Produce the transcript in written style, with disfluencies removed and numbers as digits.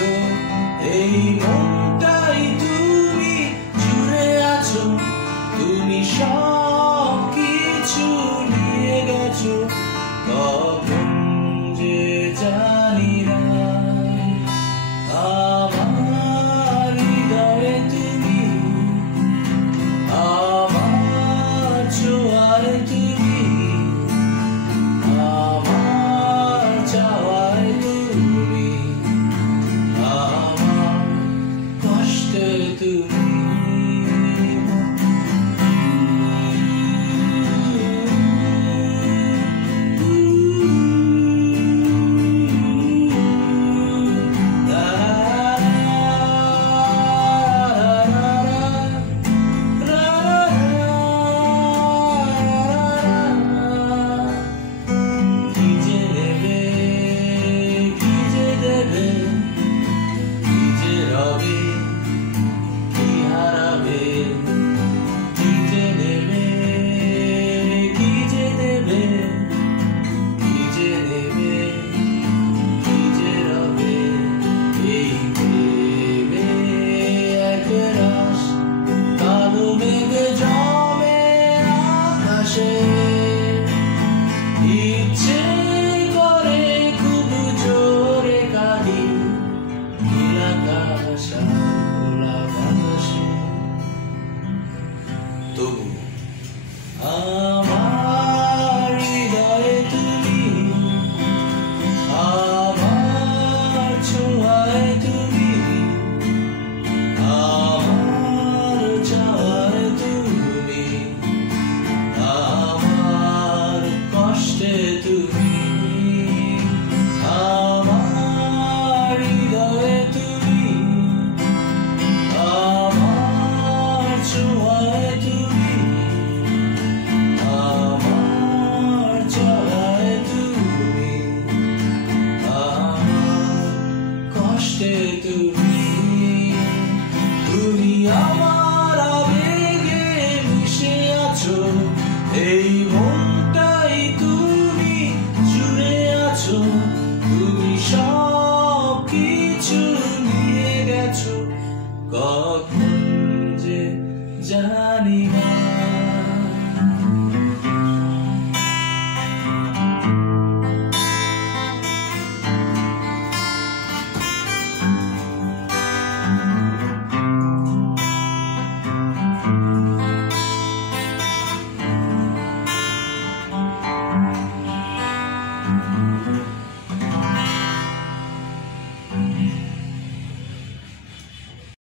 আছো, এই মনটাই তুমি জুড়ে আছো, তুমি সব কিছু নিয়ে গেছো, কখন যে জানি না। আমার হৃদয়ে তুমি, আমার ছোঁয়ায় তুমি, আমার চাওয়ায় তুমি, আমার কষ্টে তুমি। ইচ্ছে করে খুব জোরে কাঁদি, নীল আকাশ খোলা বাতাসে, তবু আমার হৃদয়ে তুমি, আমার ছোঁয়ায় তুমি, আমার চাওয়ায় তুমি, আমার কষ্টে তুমি, আমার হৃদয়ে তুমি, আমার ছোঁয়ায় তুমি, আমার চাওয়ায় তুমি, আমার কষ্টে তুমি, তুমি